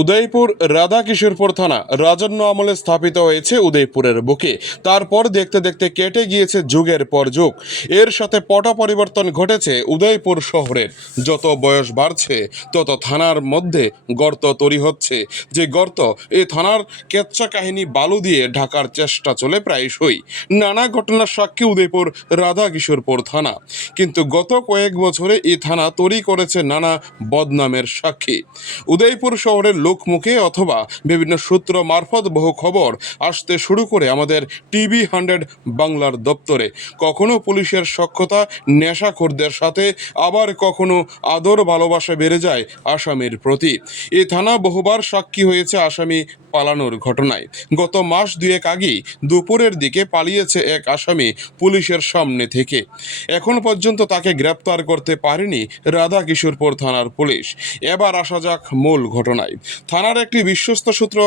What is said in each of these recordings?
উদয়পুর রাধাকিশোরপুর থানা রাজন্য আমলে স্থাপিত হয়েছে উদয়পুরের বুকে। তারপর দেখতে দেখতে কেটে গিয়েছে যুগের পর যুগ। এর সাথে পট পরিবর্তন ঘটেছে উদয়পুর শহরের। যত বয়স বাড়ছে তত থানার মধ্যে গর্ত তৈরি হচ্ছে। যে গর্ত এই থানার কেচ্ছা কাহিনী বালু দিয়ে ঢাকার চেষ্টা চলে প্রায়শই। নানা ঘটনার সাক্ষী উদয়পুর রাধাকিশোরপুর থানা, কিন্তু গত কয়েক বছরে এই থানা তৈরি করেছে নানা বদনামের সাক্ষী। উদয়পুর শহরের লোকমুখে অথবা বিভিন্ন সূত্র মারফত বহু খবর আসতে শুরু করে আমাদের টিভি 100 বাংলার দপ্তরে। কখনো পুলিশের সক্ষতা নেশাখোরদের সাথে, আবার কখনো আদর ভালোবাসা বেড়ে যায় আসামির প্রতি। এই থানা বহুবার সাক্ষী হয়েছে আসামি পালানোর ঘটনায়। গত মাস দুয়েক আগেই দুপুরের দিকে পালিয়েছে এক আসামি পুলিশের সামনে থেকে। এখন পর্যন্ত তাকে গ্রেপ্তার করতে পারেনি রাধাকিশোরপুর থানার পুলিশ। এবার আসা যাক মূল ঘটনায়। থানার একটি বিশ্বস্ত সূত্র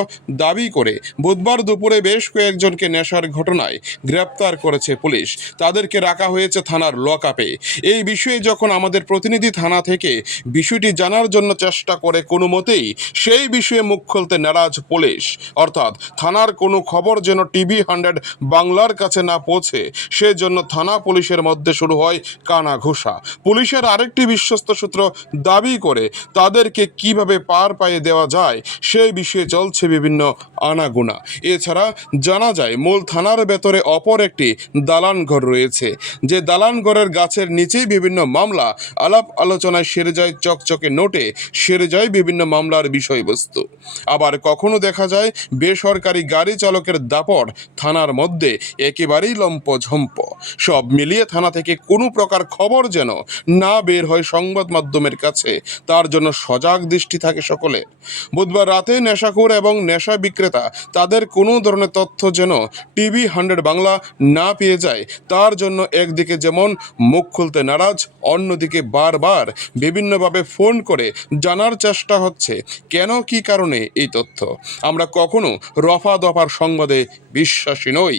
দাবি করে বুধবার দুপুরে বেশ কয়েকজনকে নেশার ঘটনায় গ্রেপ্তার করেছে পুলিশ। তাদেরকে রাখা হয়েছে থানার লকআপে। এই বিষয়ে যখন আমাদের প্রতিনিধি থানা থেকে বিষয়টি জানার জন্য চেষ্টা করে, কোনো মতেই সেই বিষয়ে মুখ খুলতে নারাজ পুলিশ। অর্থাৎ থানার কোনো খবর যেন টিভি 100 বাংলার কাছে না পৌঁছে, সেজন্য থানা পুলিশের মধ্যে শুরু হয় কানাঘুষা। পুলিশের আরেকটি বিশ্বস্ত সূত্র দাবি করে তাদেরকে কিভাবে পার পাইয়ে দেওয়া যায় সেই বিষয়ে চলছে বিভিন্ন আনাগোনা। এছাড়া জানা যায় মূল থানার ভেতরে অপর একটি দালান ঘর রয়েছে, যে দালান ঘরের গাছের নিচেই বিভিন্ন মামলা আলাপ আলোচনায় সেরে যায়, চকচকে নোটে সেরে যায় বিভিন্ন মামলার বিষয়বস্তু। আবার কখনো দেখা যায় বেসরকারি গাড়ি চালকের দাপট থানার মধ্যে একেবারেই লম্পঝম্প। সব মিলিয়ে থানা থেকে কোনো প্রকার খবর যেন না বের হয় সংবাদ মাধ্যমের কাছে, তার জন্য সজাগ দৃষ্টি থাকে সকলের। বুধবার রাতে নেশাখোর এবং নেশা বিক্রেতা তাদের কোনো ধরনের তথ্য যেন টিভি 100 বাংলা না পেয়ে যায়, তার জন্য একদিকে যেমন মুখ খুলতে নারাজ, অন্যদিকে বারবার বিভিন্নভাবে ফোন করে জানার চেষ্টা হচ্ছে কেন, কি কারণে এই তথ্য। আমরা কখনো রফা দফার সংবাদে বিশ্বাসী নই।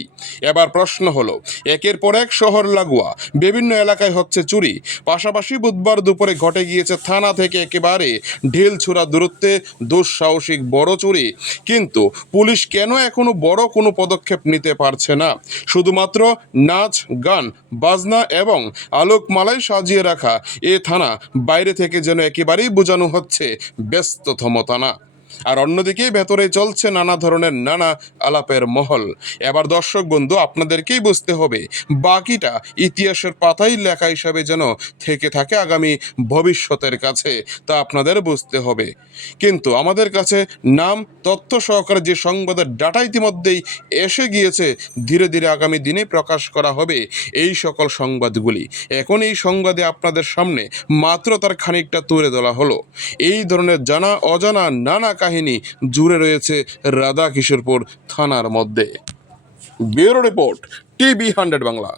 এবার প্রশ্ন হলো, একের পর এক শহর লাগোয়া বিভিন্ন এলাকায় হচ্ছে চুরি, পাশাপাশি বুধবার দুপুরে ঘটে গিয়েছে থানা থেকে একেবারে ঢিল ছোড়া দূরত্বে দুঃসাহসিক বড় চুরি। কিন্তু পুলিশ কেন এখনো বড় কোনো পদক্ষেপ নিতে পারছে না? শুধুমাত্র নাচ, গান, বাজনা এবং আলোকমালায় সাজিয়ে রাখা এ থানা বাইরে থেকে যেন একেবারেই বোঝানো হচ্ছে ব্যস্ততম থানা, আর অন্যদিকে ভেতরে চলছে নানা ধরনের নানা আলাপের মহল। এবার দর্শক বন্ধু, আপনাদেরকেই বুঝতে হবে, বাকিটা ইতিহাসের পাতায় লেখা হিসাবে যেন থেকে থাকে আগামী ভবিষ্যতের কাছে, তা আপনাদের বুঝতে হবে। কিন্তু আমাদের কাছে নাম তথ্য সহকারে যে সংবাদের ডাটা ইতিমধ্যেই এসে গিয়েছে, ধীরে ধীরে আগামী দিনে প্রকাশ করা হবে এই সকল সংবাদগুলি। এখন এই সংবাদে আপনাদের সামনে মাত্র তার খানিকটা তুলে ধরা হলো। এই ধরনের জানা অজানা নানা কাহিনী জুড়ে রয়েছে রাধাকিশোরপুর থানার মধ্যে। Bureau report, TV 100 Bangla.